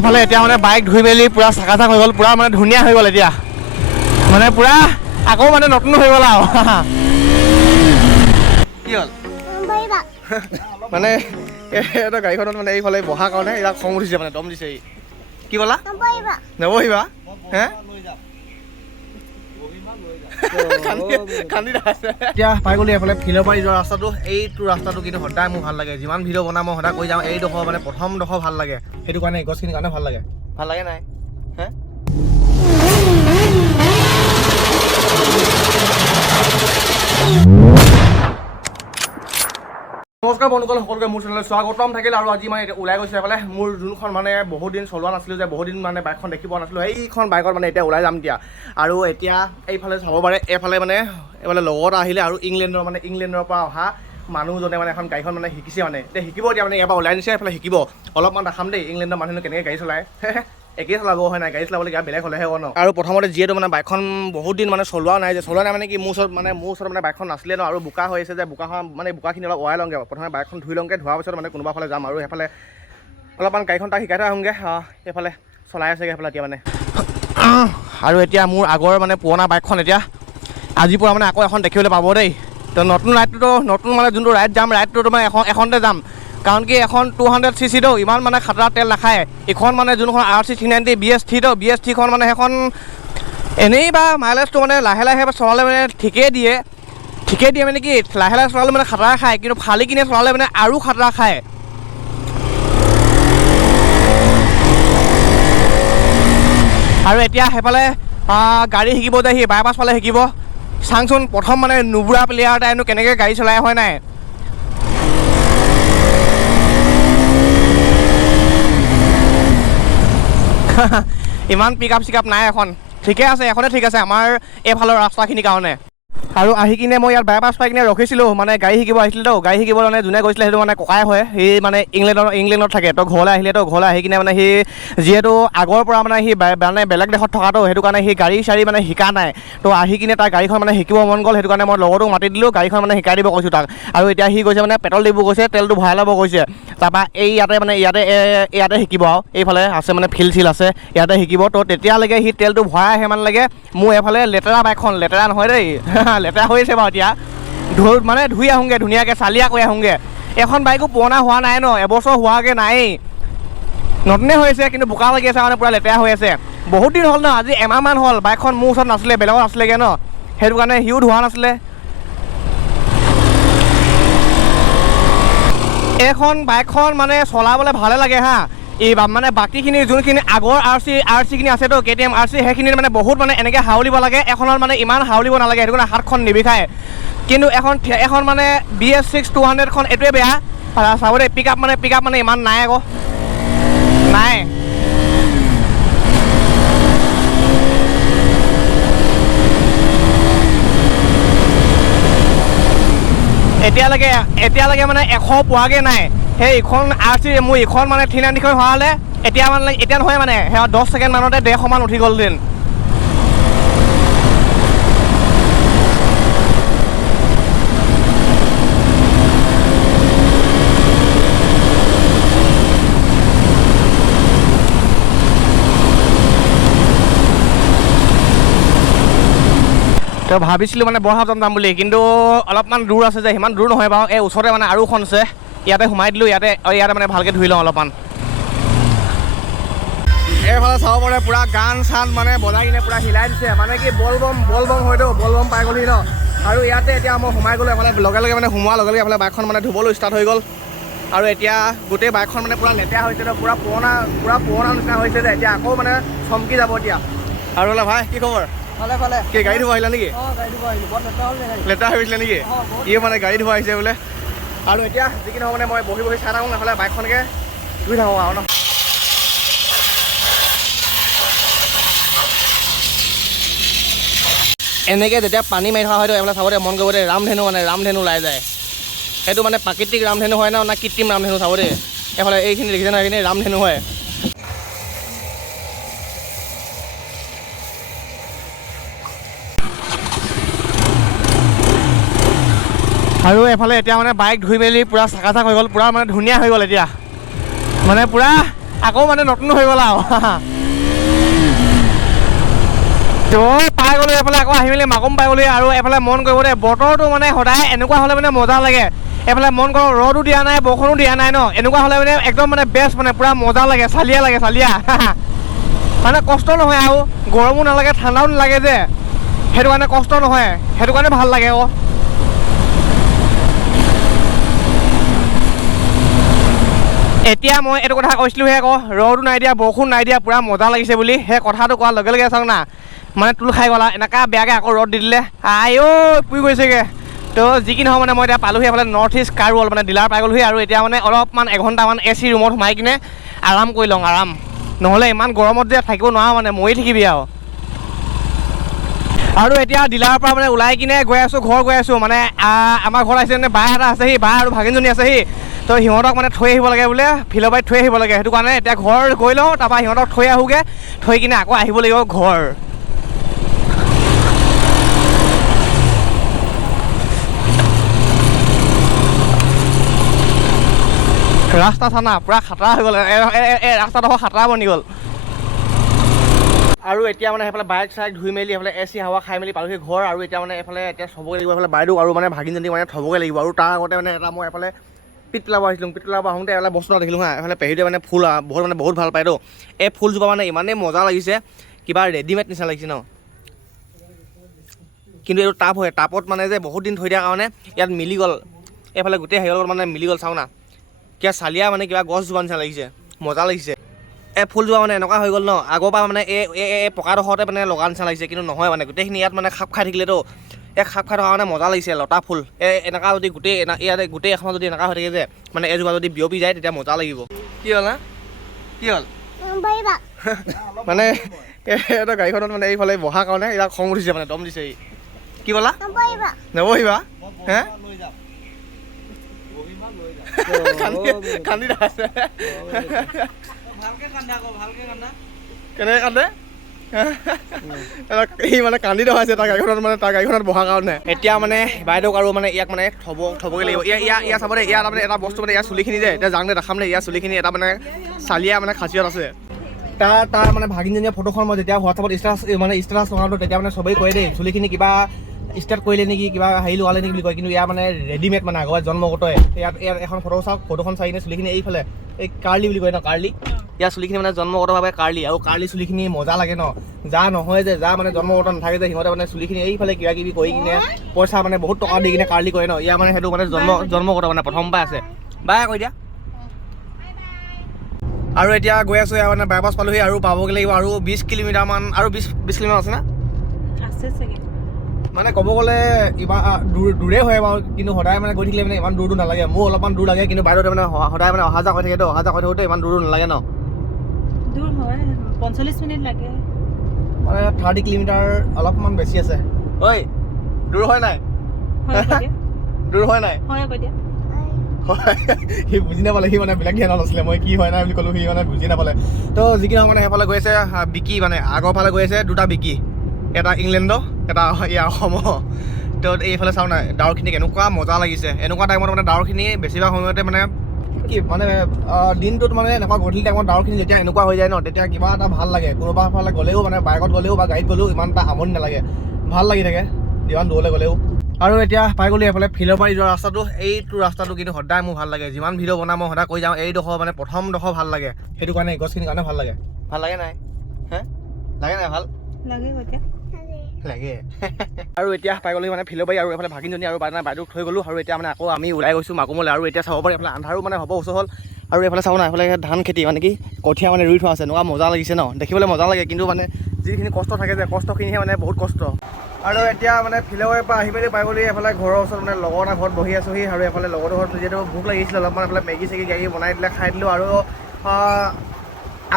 এফালে এতিয়া মানে বাইক ধুই মেলি পূৰা চাকা চাক হৈ গ'ল, পূৰা মানে ধুনীয়া হৈ গ'ল এতিয়া, মানে পূৰা আকৌ মানে নতুন হৈ গ'ল আৰু কি হ'ল মানে এটা গাড়ীখনত মানে এইফালে বহাৰ কাৰণে ইয়াক খং উঠিছে, মানে দম দিছে। কি ক'লা? নবহিবা হে এতিয়া পাই গ'লো এফালে ফিলৰ পৰা যোৱা ৰাস্তাটো। এইটো ৰাস্তাটো কিন্তু সদায় মোৰ ভাল লাগে, যিমান ভিডিঅ' বনাম মই সদায় কৈ যাওঁ এইডোখৰ মানে প্ৰথমডোখৰ ভাল লাগে, সেইটো কাৰণে গছখিনিৰ কাৰণে ভাল লাগে। ভাল লাগে নাই হে? নমস্কাৰ বন্ধুসকল, সকলোকে মোৰ চেনেললৈ স্বাগতম থাকিল। আৰু আজি মানে এতিয়া ওলাই গৈছোঁ এফালে, মোৰ যোনখন মানে বহুত দিন চলোৱা নাছিলোঁ, যে বহুত দিন মানে বাইকখন দেখি পোৱা নাছিলোঁ, এইখন বাইকত মানে এতিয়া ওলাই যাম এতিয়া। আৰু এতিয়া এইফালে চাব পাৰে, এইফালে লগত আহিলে আৰু ইংলেণ্ডৰ পৰা অহা মানুহজনে মানে এখন গাড়ীখন মানে শিকিছে, মানে এতিয়া শিকিব। এতিয়া মানে ইয়াৰ পৰা ওলাই নিছে, এইফালে শিকিব। অলপমান দেখাম দেই ইংলেণ্ডৰ মানুহে কেনেকৈ গাড়ী চলায়। একেই চলাব হয় নাই, গাড়ী চলাবলৈ কিবা বেলেগ হ'লেহে ন। আৰু প্ৰথমতে যিহেতু মানে বাইকখন বহুত দিন মানে চলোৱা নাই মানে কি মোৰ ওচৰত মানে বাইকখন নাছিলে ন, আৰু বোকা হৈ আছে যে বোকাখন মানে বোকাখিনি অলপ ওৰাই লওঁগৈ। প্ৰথমে বাইকখন ধুই লওঁগৈ, ধোৱাৰ পিছত মানে কোনোবা ফালে যাম আৰু সেইফালে অলপমান গাড়ীখন তাক শিকাই থৈ আহোঁগৈ। এইফালে চলাই আছেগৈ সেইফালে এতিয়া মানে। আৰু এতিয়া মোৰ আগৰ মানে পুৰণা বাইকখন এতিয়া আজিৰ পৰা মানে আকৌ এখন দেখিবলৈ পাব দেই। তো নতুন মানে যোনটো ৰাইড যাম, ৰাইডটো তোমাৰ এখনতে যাম, কাৰণ কি এখন 200cc তো ইমান মানে খাতৰা তেল নাখায়। এইখন মানে যোনখন RC 390 BS3 তো BS3খন মানে সেইখন এনেই বা মাইলেজটো মানে লাহে লাহে চলালে মানে ঠিকেই দিয়ে মানে কি লাহে লাহে চলালে মানে খাতৰা খায়, কিন্তু ফালি কিনে চলালে মানে আৰু খাতৰা খায়। আৰু এতিয়া সেইফালে গাড়ী শিকিব যায়, সি বাইপাছ ফালে শিকিব। চাওঁচোন প্ৰথম মানে নুবুঢ়া প্লেয়াৰ এটাইনো কেনেকৈ গাড়ী চলাই হয় নাই। ইমান পিক আপ চিক আপ নাই এখন, ঠিকে আছে, এখনে ঠিক আছে আমাৰ এইফালৰ ৰাস্তাখিনিৰ কাৰণে। আৰু আহি কিনে মই ইয়াত বাইপাছ পাই কিনে ৰখিছিলোঁ, মানে গাড়ী শিকিব আহিছিলোঁ তো। গাড়ী শিকিব মানে যোনে গৈছিলে সেইটো মানে ককাই হয়, সি মানে ইংলেণ্ডত থাকে। তো ঘৰলৈ আহিলে, তো ঘৰলৈ আহি কিনে মানে সি যিহেতু আগৰ পৰা মানে সি মানে বেলেগ দেশত থকাটো, সেইটো কাৰণে সি গাড়ী চাড়ী মানে শিকা নাই। তো আহি কিনে তাৰ গাড়ীখন মানে শিকিব মন গ'ল, সেইটো কাৰণে মই লগৰটোক মাতি দিলোঁ, গাড়ীখন মানে শিকাই দিব কৈছোঁ তাক। আৰু এতিয়া সি গৈছে মানে পেট্ৰল দিব গৈছে, তেলটো ভৰাই ল'ব গৈছে। তাৰপৰা ইয়াতে শিকিব আৰু এইফালে আছে মানে ফিল্ড চিল আছে, ইয়াতে শিকিব। তো তেতিয়ালৈকে সি তেলটো ভৰাই আহে মানে লাগে। মোৰ এইফালে লেতেৰা বাইকখন, লেতেৰা নহয় দেই লেতেৰা হৈছে বাৰু এতিয়া, ধুই আহোঁগৈ ধুনীয়াকৈ, চালিয়া কৰি আহোঁগৈ। এখন বাইকো পুৰণা হোৱা নাই ন, এবছৰ হোৱাকৈ নায়েই, নতুনে হৈছে, কিন্তু বোকা লাগি আছে মানে পূৰা লেতেৰা হৈ আছে। বহুত দিন হ'ল ন, আজি এমাহমান হ'ল বাইকখন মোৰ ওচৰত নাছিলে, বেলেগত আছিলেগৈ ন, সেইটো কাৰণে সিও ধোৱা নাছিলে। এইখন বাইকখন মানে চলাবলৈ ভালে লাগে হা। এই মানে বাকীখিনি যোনখিনি আগৰ RC আছেতো, KTM RC, সেইখিনিত মানে বহুত মানে এনেকৈ হাউলিব লাগে। এখনত মানে ইমান হাউলিব নালাগে, সেইটো কাৰণে হাতখন নিবিষায়। কিন্তু এখন মানে BS6 200খন এইটোৱে বেয়া, চাব দেই। পিক আপ মানে ইমান নাই আকৌ, নাই। এতিয়ালৈকে মানে 100 পোৱাগৈ নাই। সেই ইখন RC মোৰ ইখন মানে 390খন হোৱা হ'লে এতিয়া নহয় মানে 10 ছেকেণ্ড মানতে 150 মান উঠি গ'লহেঁতেন। তো ভাবিছিলোঁ মানে বৰহাটত যাম বুলি, কিন্তু অলপমান দূৰ আছে যে, সিমান দূৰ নহয় বাৰু। এই ওচৰতে মানে আৰু এখন আছে, ইয়াতে সোমাই দিলোঁ। ইয়াতে মানে ভালকৈ ধুই লওঁ অলপমান। এইফালে চাব পাৰে পূৰা গান চান মানে বজাই কিনে পূৰা হিলাই দিছে, মানে কি বলবম হয়তো, বলবম পাই গ'লহি ন। আৰু ইয়াতে এতিয়া মই সোমাই গ'লোঁ, এফালে লগে লগে মানে সোমোৱাৰ লগে লগে এফালে বাইকখন মানে ধুবলৈ ষ্টাৰ্ট হৈ গ'ল। আৰু এতিয়া গোটেই বাইকখন মানে পূৰা লেতেৰা হৈছে, তো পূৰা পুৰণা নিচিনা হৈছে যে, এতিয়া আকৌ মানে চমকি যাব এতিয়া। আৰু বোলে ভাই কি খবৰ? ভালে কি গাড়ী ধুব আহিলা নেকি? লেতেৰা হৈ গৈছিলে নেকি? ই মানে গাড়ী ধুব আহিছে বোলে। আৰু এতিয়া যি কি নহওক মানে মই বহি চাই থাকোঁ, নহ'লে বাইকখনকে ধুই থাকোঁ আৰু ন। এনেকৈ যেতিয়া পানী মাৰি থকা হয়তো এইফালে চাব দে, মন কৰিব দে, ৰামধেনু ওলাই যায়। সেইটো মানে প্ৰাকৃতিক ৰামধেনু হয় না কৃত্ৰিম ৰামধেনু, চাব দেই। এইফালে এইখিনি দেখিছে নহয়, এইখিনি ৰামধেনু হয়। আৰু এফালে এতিয়া মানে বাইক ধুই মেলি পূৰা চাকা চাক হৈ গ'ল, পূৰা মানে ধুনীয়া হৈ গ'ল এতিয়া, মানে পূৰা আকৌ মানে নতুন হৈ গ'ল আৰু তো পাই গ'লো এইফালে আকৌ আহি মেলি মাকুম পাই গ'লো আৰু এইফালে মন কৰিব দেই বতৰটো মানে সদায় এনেকুৱা হ'লে মানে মজা লাগে এইফালে মন কৰোঁ ৰ'দো দিয়া নাই বৰষুণো দিয়া নাই ন এনেকুৱা হ'লে মানে একদম মানে বেষ্ট মানে পূৰা মজা লাগে চালিয়া মানে কষ্ট নহয় আৰু গৰমো নালাগে ঠাণ্ডাও নালাগে যে সেইটো কাৰণে কষ্ট নহয় সেইটো কাৰণে ভাল লাগে আকৌ এতিয়া মই এইটো কথা কৈছিলোঁহে আকৌ ৰ'দো নাই দিয়া বৰষুণ নাই দিয়া পূৰা মজা লাগিছে বুলি সেই কথাটো কোৱাৰ লগে লগে চাওক না মানে তোল খাই গ'লা এনেকুৱা বেয়াকৈ আকৌ ৰ'দ দি দিলে আই ঐ পুৰি গৈছেগৈ তো যি কি নহওক মানে মই এতিয়া পালোহি এইফালে নৰ্থ ইষ্ট কাৰ ৱৰ্ল্ড মানে ডিলাৰ পাই গ'লোহি আৰু এতিয়া মানে অলপমান এঘণ্টামান এ চি ৰুমত সোমাই কিনে আৰাম কৰি লওঁ আৰাম নহ'লে ইমান গৰমত যে থাকিব নোৱাৰা মানে মৰি থাকিবি আৰু এতিয়া ডিলাৰৰ পৰা মানে ওলাই কিনে গৈ আছোঁ ঘৰ গৈ আছোঁ মানে আমাৰ ঘৰত আহিছে মানে বা এটা আছেহি বা আৰু ভাগিনজনী আছেহি তো সিহঁতক মানে থৈ আহিব লাগে বোলে ফিলৰ বাৰীত থৈ আহিব লাগে সেইটো কাৰণে এতিয়া ঘৰ গৈ লওঁ তাৰপৰা সিহঁতক থৈ আহোঁগৈ থৈ কিনে আকৌ আহিব লাগিব ঘৰ ৰাস্তা চানা পূৰা খাতৰা হৈ গ'ল এই ৰাস্তাডোখৰ খাতৰা বনি গ'ল আৰু এতিয়া মানে সেইফালে বাইক চাইক ধুই মেলি এইফালে এ চি হাৱা খাই মেলি পালোহি ঘৰ আৰু এতিয়া মানে এইফালে এতিয়া থ'বগৈ লাগিব এইফালে বাইদেউ আৰু মানে ভাগিনজনী মানে থ'বগৈ লাগিব আৰু তাৰ আগতে মানে এটা মই এইফালে পিট পেলাব আহিছিলোঁ পিট পেলাব আহোঁতে এইফালে বস্তু এটা দেখিলোঁ হা এইফালে পেহীটোৱে মানে ফুল বহুত ভাল পায়তো এই ফুলজোপা মানে ইমানেই মজা লাগিছে কিবা ৰেডিমেড নিচিনা লাগিছে ন কিন্তু এইটো টাব হয় টাবত মানে যে বহুত দিন থৈ দিয়াৰ কাৰণে ইয়াত মিলি গ'ল এইফালে গোটেই হেৰিৰ লগত মানে মিলি গ'ল চাওঁ না কিবা চালিয়া মানে কিবা গছজোপা নিচিনা লাগিছে মজা লাগিছে এই ফুলজোপা মানে এনেকুৱা হৈ গ'ল ন আগৰ পৰা মানে এই পকাডোখৰতে মানে লগা নিচিনা লাগিছে কিন্তু নহয় মানে গোটেইখিনি ইয়াত মানে খাপ খাই থাকিলেতো এই খাপ খাই থকা মানে মজা লাগিছে লতা ফুল এনেকুৱা যদি ইয়াতে গোটেই এখন যদি এনেকুৱা হৈ থাকে যে মানে এজোপা যদি বিয়পি যায় তেতিয়া মজা লাগিব কি হ'ল না কি হ'ল মানে এটা গাড়ীখনত মানে এইফালে বহাৰ কাৰণে ইয়াক খং উঠিছে মানে দম দিছে কি ক'লা নবহিবা হে কান্দি আছে কেনেকৈ কান্দে সি মানে কান্দি দেখাইছে তাৰ গাড়ীখনত বহাৰ কাৰণে এতিয়া মানে বাইদেউক আৰু মানে ইয়াক মানে থ'বগৈ লাগিব ইয়াৰ চাব দেই ইয়াত মানে এটা বস্তু মানে ইয়াৰ চুলিখিনি যে এতিয়া যাওঁতে দেখাম দেই ইয়াৰ চুলিখিনি এটা মানে চালিয়া মানে খাচিয়ত আছে তাৰ মানে ভাগিনজনীয়ে ফটোখন মই যেতিয়া হোৱাটছআপত ষ্টেটাছ লগাওঁ তেতিয়া মানে চবেই কয় দেই চুলিখিনি কিবা ষ্টাৰ্ট কৰিলে নেকি কিবা হেৰি লগালে নেকি বুলি কয় কিন্তু ইয়াৰ মানে ৰেডিমেড মানে আগৰ জন্মগতই ইয়াত এখন ফটো চাওক ফটোখন চাই কিনে চুলিখিনি এইফালে এই কাৰ্লি বুলি কয় ন কাৰ্লি ইয়াৰ চুলিখিনি মানে জন্মগতভাৱে কাৰ্লি আৰু কাৰ্লি চুলিখিনি মজা লাগে ন যা নহয় যে যা মানে জন্মগত নাথাকে যে সিহঁতে মানে চুলিখিনি এইফালে কিবা কিবি কৰি কিনে পইচা মানে বহুত টকা দি কিনে কাৰ্লি কৰে ন ইয়াৰ মানে সেইটো মানে জন্মগত মানে প্ৰথম পৰা আছে বাই কৈ দিয়া আৰু এতিয়া গৈ আছোঁ ইয়াৰ মানে বাইপাছ পালোহি আৰু পাবগৈ লাগিব আৰু 20 কিলোমিটাৰমান আৰু 20 কিলোমিটাৰ আছে না আছে চাগে মানে ক'ব গ'লে ইমান দূৰে হয় বাৰু কিন্তু সদায় মানে গৈ থাকিলে মানে ইমান দূৰটো নালাগে মোৰ অলপমান দূৰ লাগে কিন্তু বাইদেউতে মানে সদায় মানে অহা যোৱা কৰি থাকেতো অহা যোৱা কৰি থাকোঁতে ইমান দূৰ নালাগে ন দূৰ হয় 45 মিনিট লাগে মানে 30 কিলোমিটাৰ অলপমান বেছি আছে ঐ দূৰ হয় নাই দূৰ হয় নাই সি বুজি নাপালে সি মানে বেলেগ জ্ঞানত আছিলে মই কি হয় নাই বুলি ক'লোঁ সি মানে বুজি নাপালে তো যি কি নহওক মানে সেইফালে গৈ আছে বিকি মানে আগৰ ফালে গৈ আছে দুটা বিকি এটা ইংলেণ্ডৰ এটা ইয়াৰ অসমৰ তো এইফালে চাওঁ নাই ডাৱৰখিনি কেনেকুৱা মজা লাগিছে এনেকুৱা টাইমত মানে ডাৱৰখিনি বেছিভাগ সময়তে মানে কি মানে দিনটোত মানে এনেকুৱা গধূলি টাইমত ডাৱৰখিনি যেতিয়া এনেকুৱা হৈ যায় ন তেতিয়া কিবা এটা ভাল লাগে কোনোবা ফালে গ'লেও মানে বাইকত গ'লেও বা গাড়ীত গ'লেও ইমান এটা আমনি নালাগে ভাল লাগি থাকে যিমান দূৰলৈ গ'লেও আৰু এতিয়া পাই গ'লো এইফালে ফিলৰ পৰা যোৱা ৰাস্তাটো এইটো ৰাস্তাটো কিন্তু সদায় মোৰ ভাল লাগে যিমান ভিডিঅ' বনাওঁ মই সদায় কৈ যাওঁ এইডোখৰ মানে প্ৰথমডোখৰ ভাল লাগে সেইটো কাৰণে গছখিনিৰ কাৰণে ভাল লাগে নাই হে লাগে নাই ভাল লাগে আৰু এতিয়া পাই গ'লো মানে ফিলৰ বাৰী আৰু এইফালে ভাগিনজনী আৰু বাইদেউক থৈ গ'লোঁ আৰু এতিয়া মানে আকৌ আমি ওলাই গৈছোঁ মাকুমলৈ আৰু এতিয়া চাব পাৰি এইফালে আন্ধাৰো মানে হ'ব ওচৰ হ'ল আৰু এইফালে চাব না এইফালে ধান খেতি মানে কি কঠীয়া মানে ৰুই থোৱা আছে এনেকুৱা মজা লাগিছে ন দেখিবলৈ মজা লাগে কিন্তু মানে যিখিনি কষ্ট থাকে যে কষ্টখিনিহে মানে বহুত কষ্ট আৰু এতিয়া মানে ফিলৰ পৰা আহি মেলি পাই গ'লি এইফালে ঘৰৰ ওচৰত মানে লগৰ এটা ঘৰত বহি আছোঁহি আৰু এইফালে লগৰটোৰ ঘৰত যিহেতু ভোক লাগিছিলে অলপমান এইফালে মেগী চেগি গাড়ী বনাই দিলে খাই দিলোঁ আৰু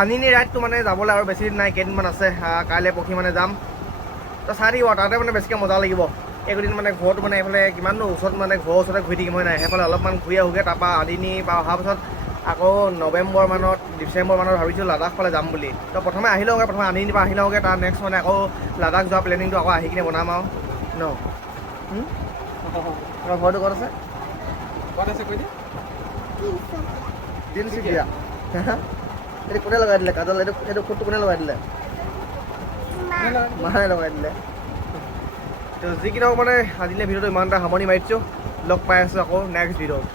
আনিনি ৰাইডটো মানে যাবলৈ আৰু বেছি দিন নাই কেইদিনমান আছে কাইলৈ পৰহি মানে যাম তো চাই থাকিব তাতে মানে বেছিকৈ মজা লাগিব এইকেইদিন মানে ঘৰটো মানে এইফালে কিমাননো ওচৰত মানে ঘৰৰ ওচৰতে ঘূৰি থাকিম হয় নাই সেইফালে অলপমান ঘূৰি আহোঁগৈ তাৰপৰা আনিনি বা অহাৰ পাছত আকৌ নৱেম্বৰ মানত ডিচেম্বৰ মানত ভাবিছোঁ লাডাখ ফালে যাম বুলি তো প্ৰথমে আহি লওঁগৈ প্ৰথমে আনিনি পৰা আহি লওঁগৈ তাৰ নেক্সট মানে আকৌ লাডাখ যোৱা প্লেনিংটো আকৌ আহি কিনে বনাম আৰু ন তোমাৰ ঘৰটো ক'ত আছে কৈ দিয়া তিনিচুকীয়া এইটো কোনে লগাই দিলে কাজল এইটো ফুটটো কোনে লগাই দিলে মায়ে লগাই দিলে তো যি কি নহওক মানে আজিলৈ ভিডিঅ'টো ইমান এটা সামৰণি মাৰিছোঁ লগ পাই আছোঁ আকৌ নেক্সট ভিডিঅ'ত